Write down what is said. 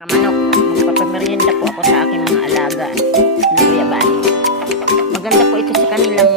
Kamanok, magpapamerienda po ako sa aking mga alaga na guyabano. Maganda po ito sa kanilang